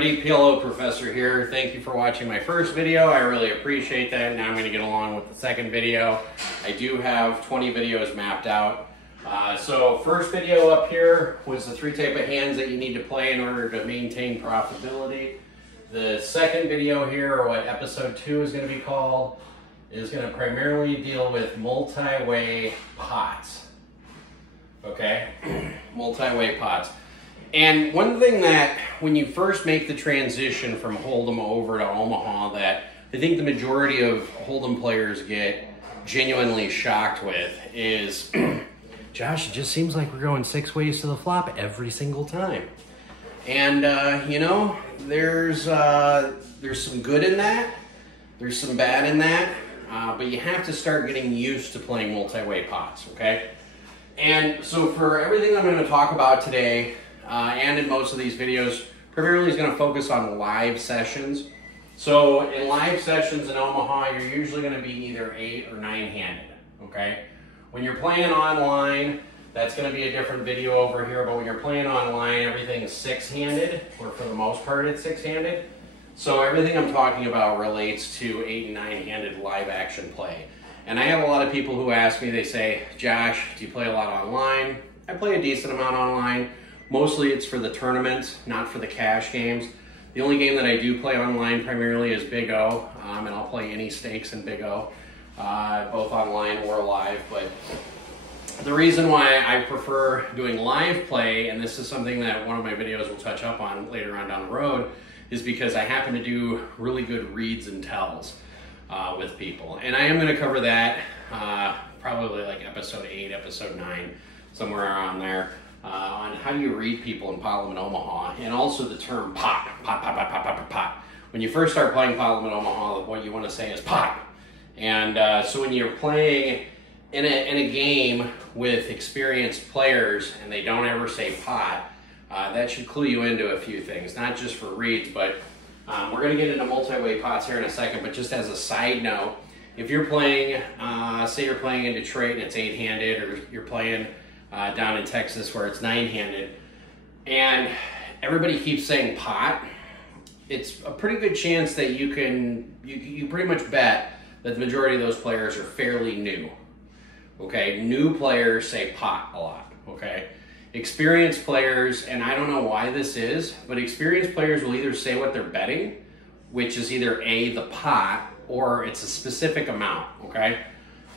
everybody, PLO Professor here. Thank you for watching my first video. I really appreciate that. Now I'm going to get along with the second video. I do have 20 videos mapped out. So first video up here was the 3 type of hands that you need to play in order to maintain profitability. The second video here, or what episode 2 is going to be called, is going to primarily deal with multi-way pots. Okay, multi-way pots. And one thing that when you first make the transition from Hold'em over to Omaha that I think the majority of Hold'em players get genuinely shocked with is, Josh, it just seems like we're going 6 ways to the flop every single time. And you know, there's some good in that, there's some bad in that, but you have to start getting used to playing multi-way pots, okay? And so for everything I'm going to talk about today, and in most of these videos, primarily is going to focus on live sessions. So in live sessions in Omaha, you're usually going to be either 8 or 9-handed, okay? When you're playing online, that's going to be a different video over here, but when you're playing online, everything's 6-handed, or for the most part it's 6-handed. So everything I'm talking about relates to 8 and 9-handed live action play. And I have a lot of people who ask me, they say, Josh, do you play a lot online? I play a decent amount online. Mostly it's for the tournaments, not for the cash games. The only game that I do play online primarily is Big O, and I'll play any stakes in Big O, both online or live. But the reason why I prefer doing live play, and this is something that one of my videos will touch up on later on down the road, is because I happen to do really good reads and tells with people. And I am going to cover that probably like episode 8, episode 9, somewhere around there. On how do you read people in pot limit Omaha, and also the term pot. When you first start playing pot limit Omaha, what you want to say is pot. And so when you're playing in a game with experienced players and they don't ever say pot, that should clue you into a few things, not just for reads, but we're going to get into multi-way pots here in a second. But just as a side note, if you're playing, say you're playing in Detroit and it's 8-handed, or you're playing down in Texas where it's 9-handed, and everybody keeps saying pot, it's a pretty good chance that you pretty much bet that the majority of those players are fairly new. Okay, new players say pot a lot, okay? Experienced players, and I don't know why this is, but experienced players will either say what they're betting, which is either A, the pot, or it's a specific amount, okay?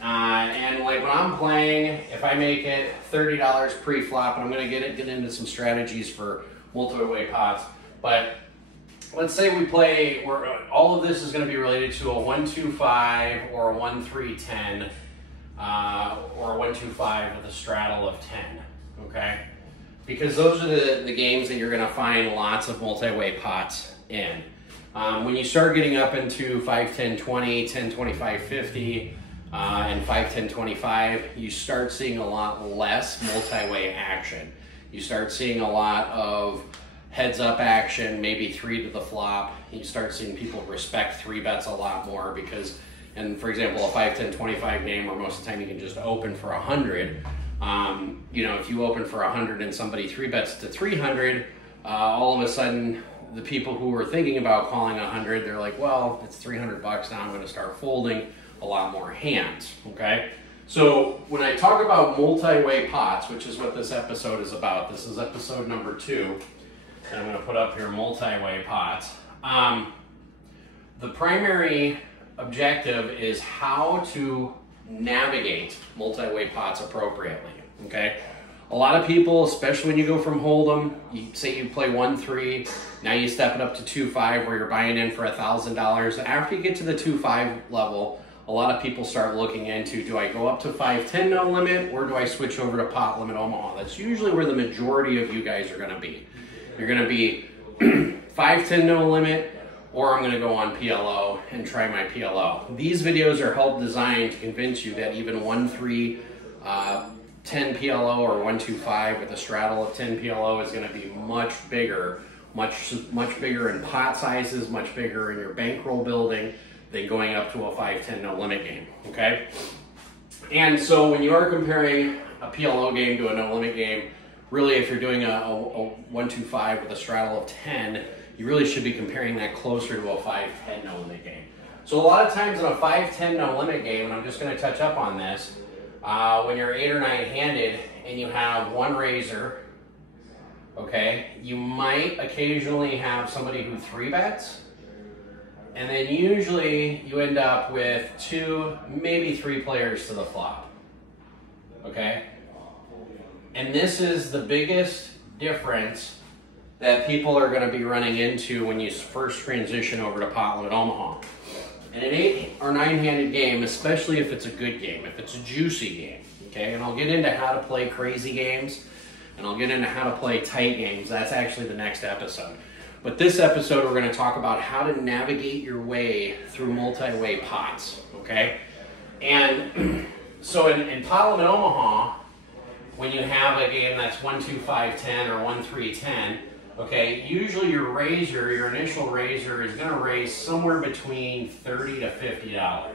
And like when I'm playing, if I make it $30 pre-flop, and I'm going to get into some strategies for multi-way pots, but let's say we play, all of this is going to be related to a 1-2-5 or a 1-3-10, or a 1-2-5 with a straddle of 10, okay? Because those are the games that you're going to find lots of multi-way pots in. When you start getting up into 5-10-20, 10-25-50, and 5-10-25, you start seeing a lot less multi-way action. You start seeing a lot of heads-up action, maybe 3 to the flop. You start seeing people respect 3 bets a lot more because, and for example, a 5-10-25 game where most of the time you can just open for 100. You know, if you open for 100 and somebody 3 bets to 300, all of a sudden the people who were thinking about calling 100, they're like, well, it's $300 now, I'm going to start folding a lot more hands, okay? So when I talk about multi-way pots, which is what this episode is about, this is episode number 2, and I'm going to put up here multi-way pots. The primary objective is how to navigate multi-way pots appropriately, okay? A lot of people, especially when you go from Hold'em, you say you play 1-3, now you step it up to 2-5 where you're buying in for $1,000. After you get to the 2-5 level, a lot of people start looking into, do I go up to 5-10 no limit, or do I switch over to pot limit Omaha? That's usually where the majority of you guys are going to be. You're going to be 5-10 no limit, or I'm going to go on PLO and try my PLO. These videos are designed to convince you that even 1-3, 10 PLO or 1-2-5 with a straddle of 10 PLO is going to be much bigger, much bigger in pot sizes, much bigger in your bankroll building than going up to a 5-10 no limit game, okay? And so when you are comparing a PLO game to a no limit game, really if you're doing a 1-2-5 with a straddle of 10, you really should be comparing that closer to a 5-10 no limit game. So a lot of times in a 5-10 no limit game, and I'm just going to touch up on this, when you're 8 or 9 handed and you have one raiser, okay, you might occasionally have somebody who 3-bets, and then usually you end up with 2, maybe 3 players to the flop, okay? And this is the biggest difference that people are going to be running into when you first transition over to pot limit Omaha. In an 8 or 9 handed game, especially if it's a good game, if it's a juicy game, okay? And I'll get into how to play crazy games, and I'll get into how to play tight games. That's actually the next episode. But this episode, we're going to talk about how to navigate your way through multi-way pots, okay? And so in pot limit Omaha, when you have a game that's 1-2-5-10 or 1-3-10, okay, usually your raiser, your initial raiser is going to raise somewhere between $30 to $50.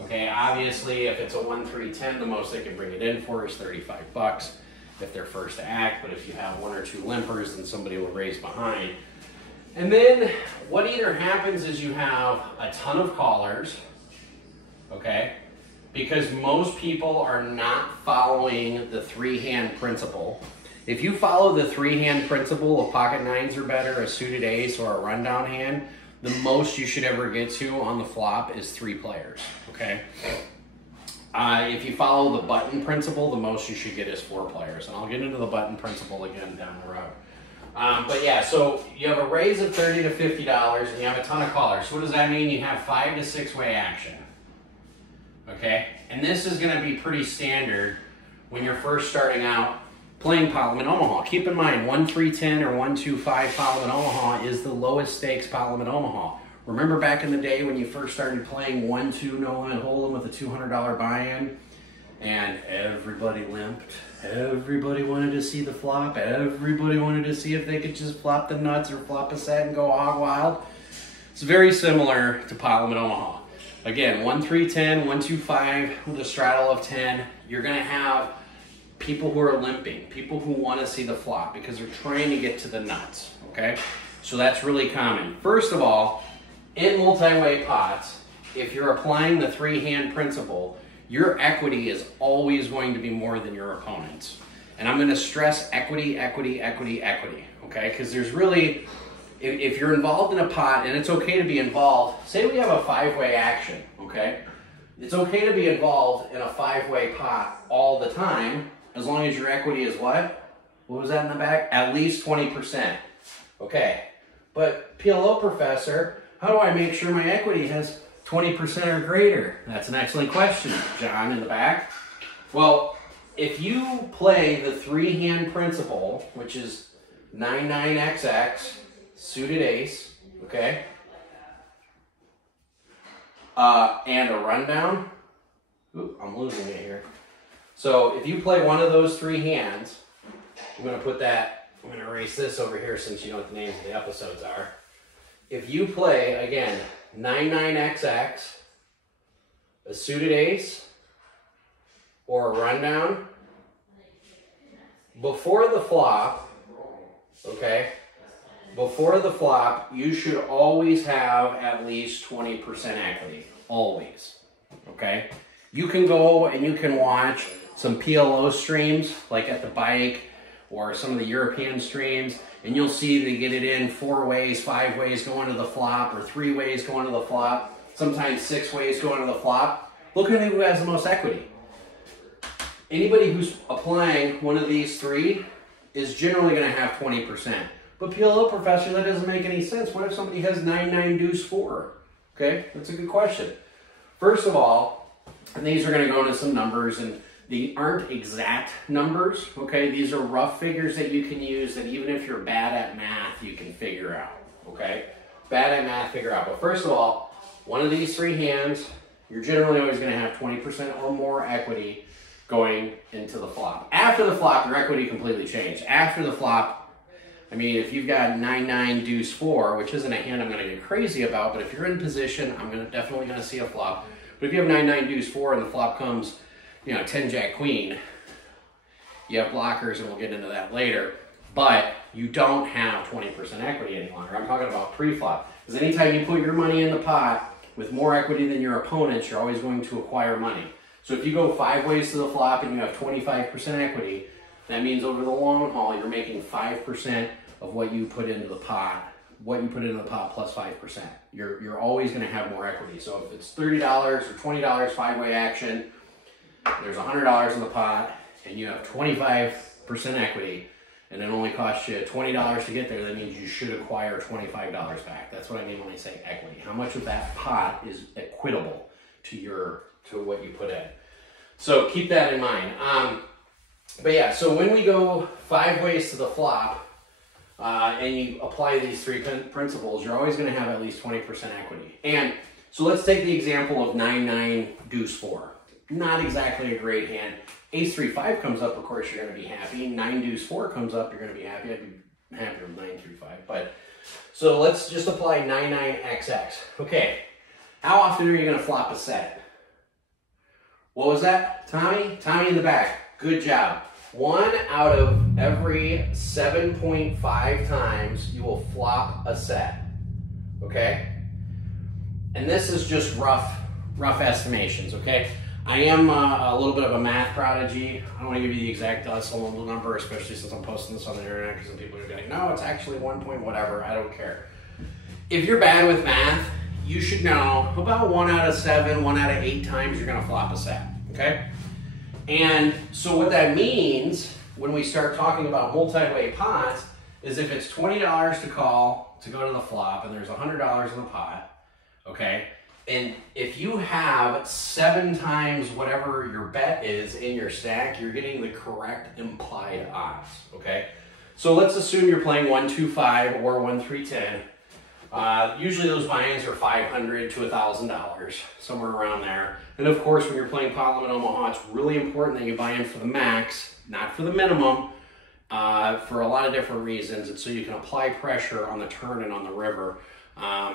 Okay, obviously if it's a 1-3-10, the most they can bring it in for is 35 bucks if they're first to act, but if you have 1 or 2 limpers, then somebody will raise behind. And then what either happens is you have a ton of callers, okay, because most people are not following the 3-hand principle. If you follow the 3-hand principle of pocket 9s or better, a suited ace, or a rundown hand, the most you should ever get to on the flop is 3 players, okay? If you follow the button principle, the most you should get is 4 players. And I'll get into the button principle again down the road. But yeah, so you have a raise of $30 to $50 and you have a ton of callers. So what does that mean? You have 5 to 6-way action, okay? And this is gonna be pretty standard when you're first starting out playing pot limit Omaha. Keep in mind, 1-3-10 or 1-2-5 pot limit Omaha is the lowest stakes pot limit Omaha. Remember back in the day when you first started playing 1-2 no limit hold'em with a $200 buy-in, and everybody limped. Everybody wanted to see the flop. Everybody wanted to see if they could just flop the nuts or flop a set and go hog wild. It's very similar to pot limit Omaha. Again, 1-3-10, 1-2-5 with a straddle of 10. You're gonna have people who are limping, people who want to see the flop because they're trying to get to the nuts, okay? So that's really common. First of all, in multi-way pots, if you're applying the 3-hand principle, your equity is always going to be more than your opponent's. And I'm going to stress equity, equity, equity, equity, okay? Because there's really, if you're involved in a pot, and it's okay to be involved, say we have a 5-way action, okay? It's okay to be involved in a 5-way pot all the time, as long as your equity is what? What was that in the back? At least 20%. Okay, but PLO professor, how do I make sure my equity has 20% or greater? That's an excellent question, John in the back. Well, if you play the 3-hand principle, which is 9-9-XX, suited ace, okay, and a rundown, ooh, I'm losing it here. So if you play one of those 3 hands, I'm going to put that, I'm going to erase this over here since you know what the names of the episodes are. If you play, again, 9-9-XX, a suited ace, or a rundown, before the flop, okay, before the flop, you should always have at least 20% equity. Always, okay? You can go and you can watch some PLO streams, like at the bike, or some of the European streams, and you'll see they get it in 4 ways, 5 ways going to the flop, or 3 ways going to the flop, sometimes 6 ways going to the flop. Look at who has the most equity. Anybody who's applying one of these 3 is generally going to have 20%. But PLO professor, that doesn't make any sense. What if somebody has 9-9 deuce 4? Okay, that's a good question. First of all, and these are going to go into some numbers, and they aren't exact numbers, okay? These are rough figures that you can use that even if you're bad at math, you can figure out, okay? Bad at math, figure out. But first of all, one of these 3 hands, you're generally always going to have 20% or more equity going into the flop. After the flop, your equity completely changed. After the flop, I mean, if you've got 9-9 deuce 4, which isn't a hand I'm going to get crazy about, but if you're in position, I'm definitely going to see a flop. But if you have 9-9 deuce 4 and the flop comes, you know, 10 jack queen, you have blockers, and we'll get into that later. But you don't have 20% equity any longer. I'm talking about pre-flop. Because anytime you put your money in the pot with more equity than your opponents, you're always going to acquire money. So if you go 5 ways to the flop and you have 25% equity, that means over the long haul, you're making 5% of what you put into the pot, plus 5%. You're always going to have more equity. So if it's $30 or $20 5-way action, there's $100 in the pot, and you have 25% equity, and it only costs you $20 to get there, that means you should acquire $25 back. That's what I mean when I say equity. How much of that pot is equitable to what you put in? So keep that in mind. But yeah, so when we go 5 ways to the flop, and you apply these 3 principles, you're always going to have at least 20% equity. And so let's take the example of 9-9 deuce 4. Not exactly a great hand. Ace 3-5 comes up, of course, you're going to be happy. 9 deuce 4 comes up, you're going to be happy. I'd be happy with 9-3-5. But so let's just apply 9-9-XX. Okay, how often are you going to flop a set? What was that, Tommy? Tommy in the back. Good job. 1 out of every 7.5 times you will flop a set. Okay? And this is just rough estimations, okay? I am a little bit of a math prodigy. I don't want to give you the exact decimal number, especially since I'm posting this on the internet, because some people are going, no, it's actually 1 point whatever. I don't care. If you're bad with math, you should know about 1 out of 7, 1 out of 8 times you're going to flop a set, okay? And so what that means when we start talking about multi-way pots is if it's $20 to call to go to the flop and there's $100 in the pot, okay? And if you have 7 times whatever your bet is in your stack, you're getting the correct implied odds, okay? So let's assume you're playing 1-2-5 or 1-3-10. Usually those buy-ins are $500 to $1,000, somewhere around there. And of course, when you're playing pot limit Omaha, it's really important that you buy in for the max, not for the minimum, for a lot of different reasons. And so you can apply pressure on the turn and on the river.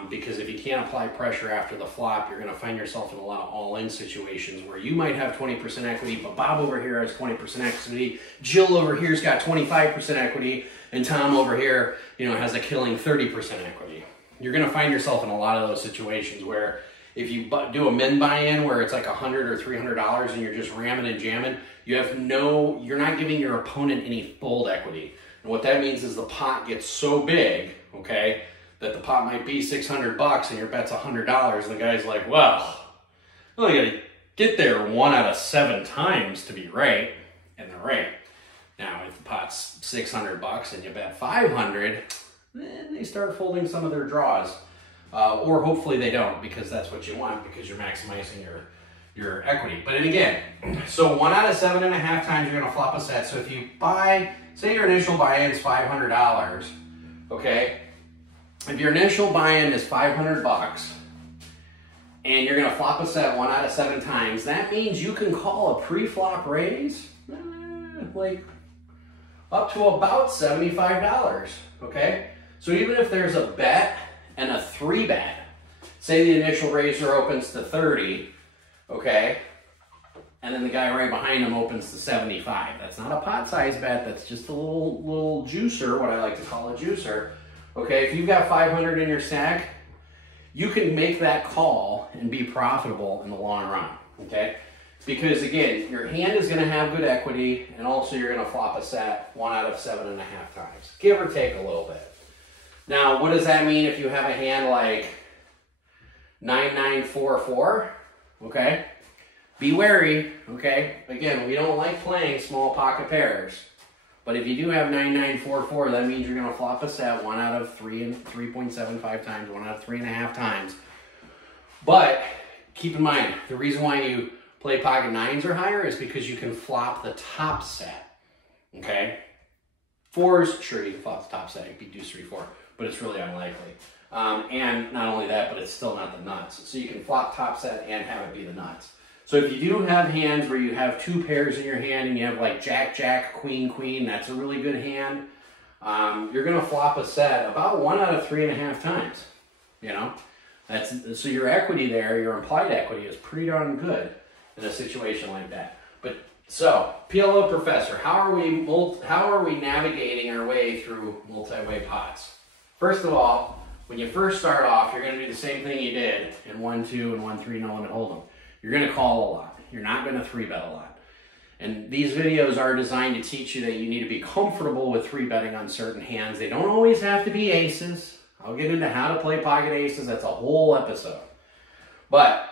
Because if you can't apply pressure after the flop, you're going to find yourself in a lot of all-in situations where you might have 20% equity, but Bob over here has 20% equity, Jill over here's got 25% equity, and Tom over here, has a killing 30% equity. You're going to find yourself in a lot of those situations where if you do a min buy-in where it's like $100 or $300 and you're just ramming and jamming, you're not giving your opponent any fold equity. And what that means is the pot gets so big, okay, that the pot might be $600 and your bet's $100, and the guy's like, well, I only got to get there 1 out of 7 times to be right, and they're right. Now, if the pot's $600 and you bet $500, then they start folding some of their draws, or hopefully they don't, because that's what you want, because you're maximizing your equity. But again, so 1 out of 7.5 times you're going to flop a set. So if you buy, say your initial buy-in is $500, okay. If your initial buy-in is $500 and you're going to flop a set 1 out of 7 times, that means you can call a pre-flop raise like up to about $75, okay? So even if there's a bet and a 3-bet, say the initial raiser opens to 30, okay, and then the guy right behind him opens to 75. That's not a pot size bet, that's just a little juicer, what I like to call a juicer. Okay, if you've got 500 in your stack, you can make that call and be profitable in the long run, okay? Because again, your hand is going to have good equity, and also you're going to flop a set 1 out of 7.5 times, give or take a little bit. Now, what does that mean if you have a hand like 9-9-4-4? Okay, be wary, okay? Again, we don't like playing small pocket pairs. But if you do have 9-9-4-4, that means you're going to flop a set 1 out of 3 and 3.75 times, 1 out of 3.5 times. But keep in mind, the reason why you play pocket 9s or higher is because you can flop the top set. Okay? 4s, sure, you can flop the top set. It could be deuce 3-4, but it's really unlikely. And not only that, but it's still not the nuts. So you can flop top set and have it be the nuts. So if you do have hands where you have 2 pairs in your hand and you have like Jack, Jack, Queen, Queen, that's a really good hand. You're going to flop a set about 1 out of 3.5 times. So your equity there, your implied equity, is pretty darn good in a situation like that. But So, PLO professor, how are we navigating our way through multi-way pots? First of all, when you first start off, you're going to do the same thing you did in 1-2 and 1-3 no limit hold'em. You're going to call a lot. You're not going to 3-bet a lot. And these videos are designed to teach you that you need to be comfortable with 3-betting on certain hands. They don't always have to be aces. I'll get into how to play pocket aces. That's a whole episode. But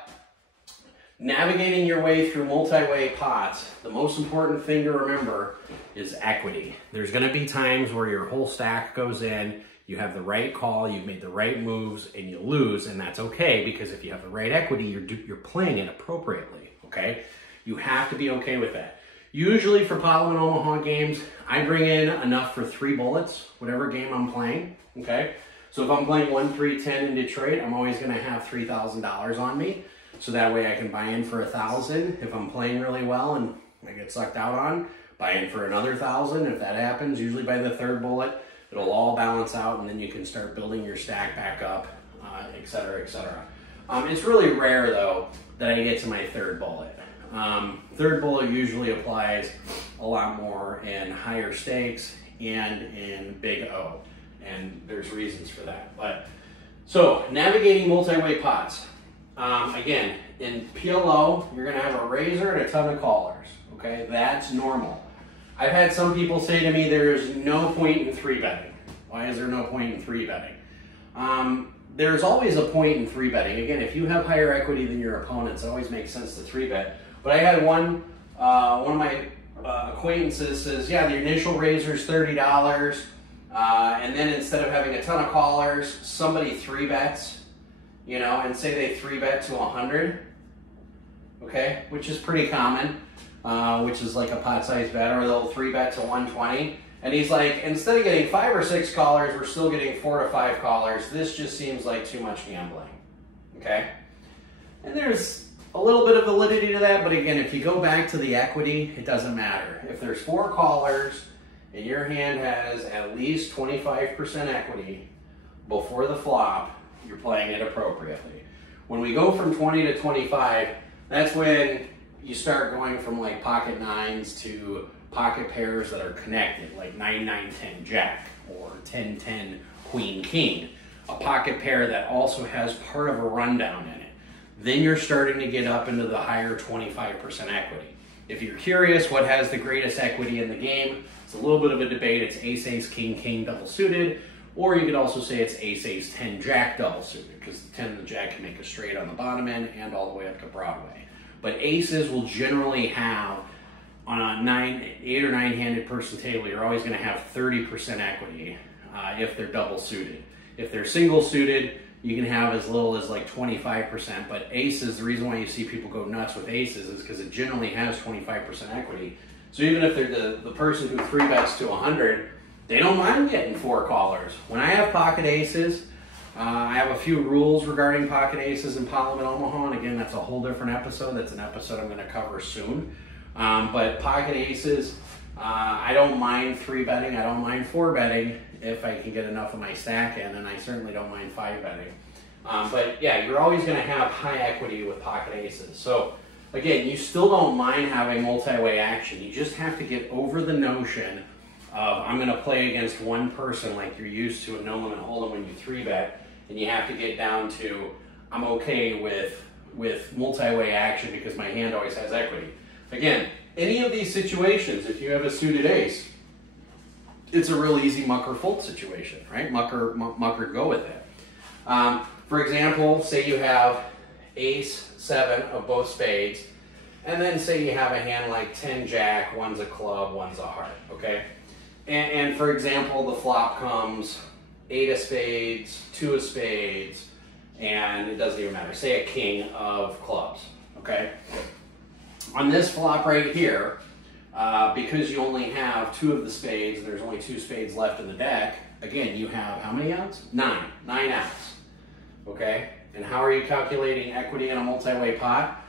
navigating your way through multi-way pots, the most important thing to remember is equity. There's going to be times where your whole stack goes in, you have the right call, you've made the right moves, and you lose, and that's okay, because if you have the right equity, you're playing it appropriately, okay? You have to be okay with that. Usually for Parliament Omaha games, I bring in enough for 3 bullets, whatever game I'm playing, okay? So if I'm playing 1-3-10 in Detroit, I'm always going to have $3,000 on me. So that way I can buy in for 1,000 if I'm playing really well and I get sucked out on. Buy in for another 1,000 if that happens. Usually by the 3rd bullet, it'll all balance out and then you can start building your stack back up, etc., etc. It's really rare though that I get to my 3rd bullet. 3rd bullet usually applies a lot more in higher stakes and in big O. And there's reasons for that. So navigating multi-way pots. Again, in PLO, you're going to have a raiser and a ton of callers, okay? That's normal. I've had some people say to me, there's no point in 3-betting. Why is there no point in 3-betting? There's always a point in 3-betting. Again, if you have higher equity than your opponents, it always makes sense to 3-bet. But I had one of my acquaintances says, yeah, the initial raiser is $30, and then instead of having a ton of callers, somebody 3-bets. You know, and say they 3-bet to 100, okay, which is pretty common, which is like a pot size bet, or they'll 3-bet to 120. And he's like, instead of getting 5 or 6 callers, we're still getting 4 to 5 callers. This just seems like too much gambling, okay? And there's a little bit of validity to that, but again, if you go back to the equity, it doesn't matter. If there's 4 callers and your hand has at least 25% equity before the flop, you're playing it appropriately. When we go from 20 to 25, that's when you start going from like pocket 9s to pocket pairs that are connected, like 9-9-10 jack or 10-10 queen king, a pocket pair that also has part of a rundown in it. Then you're starting to get up into the higher 25% equity. If you're curious what has the greatest equity in the game, it's a little bit of a debate. It's ace-ace, king-king double suited. Or you could also say it's ace-ace 10 jack double suited, because the 10 and the jack can make a straight on the bottom end and all the way up to Broadway. But aces will generally have, on a 8 or 9 handed person table, you're always going to have 30% equity if they're double suited. If they're single suited, you can have as little as like 25%. But aces, the reason why you see people go nuts with aces is because it generally has 25% equity. So even if they're the person who 3-bets to 100, they don't mind getting 4 callers. When I have pocket aces, I have a few rules regarding pocket aces in Parliament Omaha, and again, that's a whole different episode. That's an episode I'm going to cover soon. But pocket aces, I don't mind 3-betting. I don't mind 4-betting if I can get enough of my stack in, and I certainly don't mind 5-betting. But yeah, you're always going to have high equity with pocket aces. So again, you still don't mind having multi-way action. You just have to get over the notion of I'm going to play against one person like you're used to a no limit hold'em when you 3-bet, and you have to get down to I'm okay with multi-way action because my hand always has equity. Again, any of these situations, if you have a suited ace, it's a real easy mucker fold situation, right? Mucker go with it. For example, say you have ace 7 of both spades, and then say you have a hand like 10 jack, one's a club, one's a heart, okay? And for example, the flop comes 8 of spades, 2 of spades, and it doesn't even matter. Say a king of clubs, okay? On this flop right here, because you only have 2 of the spades, there's only 2 spades left in the deck, again, you have how many outs? 9 outs, okay? And how are you calculating equity in a multi-way pot?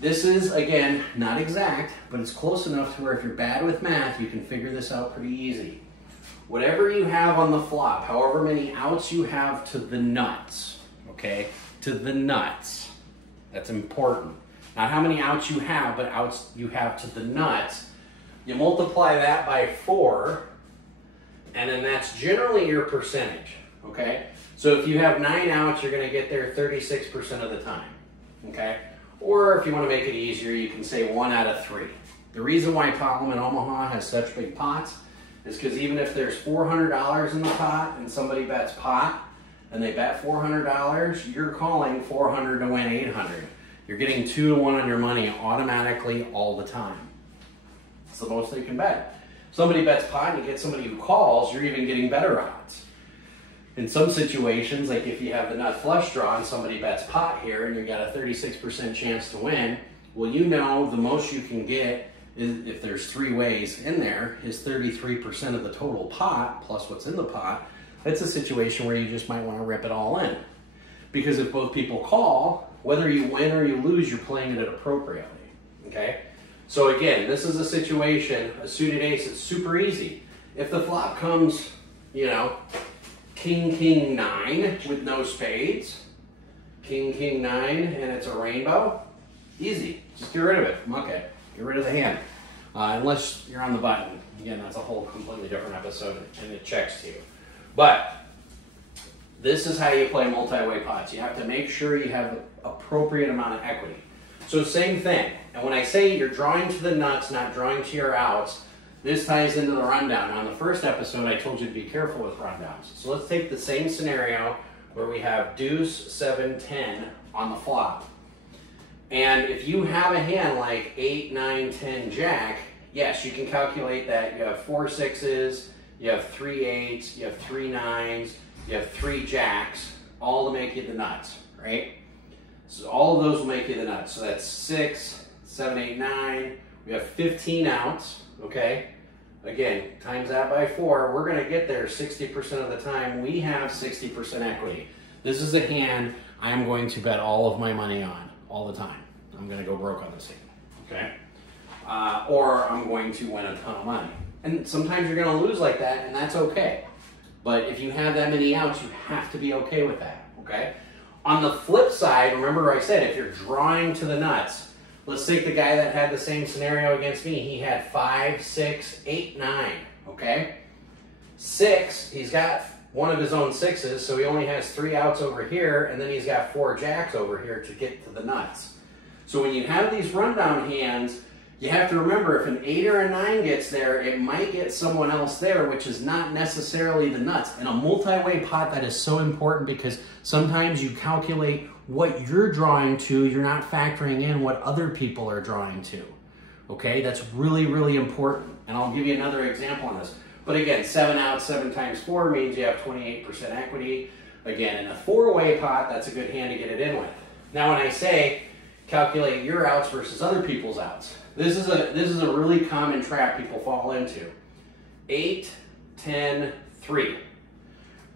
This is, again, not exact, but it's close enough to where if you're bad with math, you can figure this out pretty easy. Whatever you have on the flop, however many outs you have to the nuts, okay? To the nuts. That's important. not how many outs you have, but outs you have to the nuts. You multiply that by 4, and then that's generally your percentage, okay? So if you have 9 outs, you're gonna get there 36% of the time, okay? Or if you wanna make it easier, you can say 1 out of 3. The reason why Pot Limit Omaha has such big pots is because even if there's $400 in the pot and somebody bets pot and they bet $400, you're calling 400 to win 800. You're getting 2 to 1 on your money automatically all the time. It's the most they can bet. Somebody bets pot and you get somebody who calls, you're even getting better odds. In some situations, like if you have the nut flush draw and somebody bets pot here and you got a 36% chance to win, well, you know the most you can get is, if there's 3 ways in there, is 33% of the total pot plus what's in the pot. That's a situation where you just might want to rip it all in. Because if both people call, whether you win or you lose, you're playing it appropriately, okay? So again, this is a situation, a suited ace, it's super easy. If the flop comes, you know, king, king, 9 with no spades, king, king, 9, and it's a rainbow, easy. Just get rid of it. Okay, get rid of the hand. Unless you're on the button. Again, that's a whole completely different episode, and it checks to you. But this is how you play multi-way pots. You have to make sure you have the appropriate amount of equity. So same thing. And when I say you're drawing to the nuts, not drawing to your outs, this ties into the rundown. On the first episode, I told you to be careful with rundowns. So let's take the same scenario where we have deuce, 7, 10 on the flop. And if you have a hand like 8, 9, 10, jack, yes, you can calculate that you have 4 6s, you have 3 8s, you have 3 9s, you have 3 jacks, all to make you the nuts, right? So all of those will make you the nuts. So that's 6, 7, 8, 9. We have 15 outs, okay? Again, times that by 4, we're gonna get there 60% of the time. We have 60% equity. This is a hand I'm going to bet all of my money on all the time. I'm gonna go broke on this hand, okay? Or I'm going to win a ton of money. And sometimes you're gonna lose like that, and that's okay. But if you have that many outs, you have to be okay with that, okay? On the flip side, remember I said if you're drawing to the nuts, let's take the guy that had the same scenario against me. He had 5, 6, 8, 9, okay? 6, he's got one of his own 6s, so he only has 3 outs over here, and then he's got 4 jacks over here to get to the nuts. So when you have these rundown hands, you have to remember if an 8 or a 9 gets there, it might get someone else there, which is not necessarily the nuts. In a multi-way pot, that is so important because sometimes you calculate what you're drawing to, you're not factoring in what other people are drawing to. Okay, that's really, really important. And I'll give you another example on this. But again, 7 outs, 7 times 4 means you have 28% equity. Again, in a 4-way pot, that's a good hand to get it in with. Now when I say calculate your outs versus other people's outs, this is a really common trap people fall into. 8, 10, 3,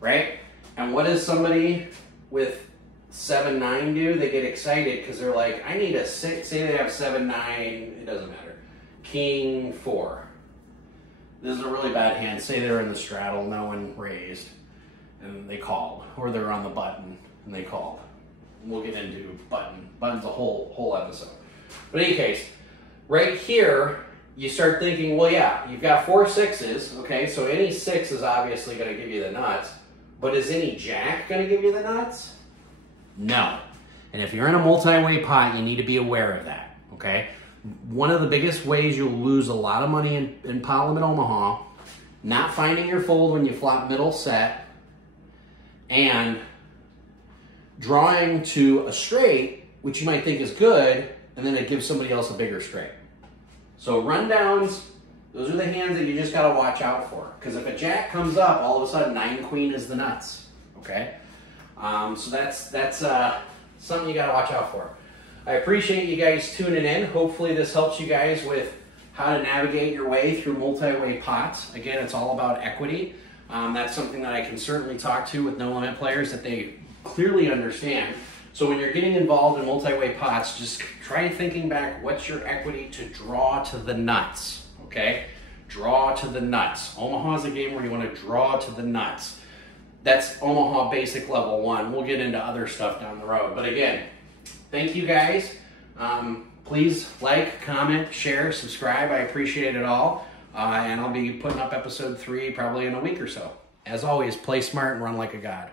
right? And what does somebody with 7, 9 do? They get excited because they're like, I need a 6. Say they have 7, 9, it doesn't matter. King, 4. This is a really bad hand. Say they're in the straddle, no one raised, and they called. Or they're on the button and they called. We'll get into button. Button's a whole episode. But in any case, right here, you start thinking, well, yeah, you've got 4 6s, okay, so any 6 is obviously going to give you the nuts, but is any jack going to give you the nuts? No. And if you're in a multi-way pot, you need to be aware of that, okay? One of the biggest ways you'll lose a lot of money in Pot Limit Omaha, not finding your fold when you flop middle set, and drawing to a straight, which you might think is good, and then it gives somebody else a bigger straight. So rundowns, those are the hands that you just gotta watch out for. Because if a jack comes up, all of a sudden 9 queen is the nuts, okay? So that's something you gotta watch out for. I appreciate you guys tuning in. Hopefully this helps you guys with how to navigate your way through multi-way pots. Again, it's all about equity. That's something that I can certainly talk to with no limit players that they clearly understand. So when you're getting involved in multi-way pots, just try thinking back, what's your equity to draw to the nuts, okay? Draw to the nuts. Omaha's a game where you want to draw to the nuts. That's Omaha basic level 1. We'll get into other stuff down the road. But again, thank you guys. Please like, comment, share, subscribe. I appreciate it all. And I'll be putting up episode 3 probably in a week or so. As always, play smart and run like a god.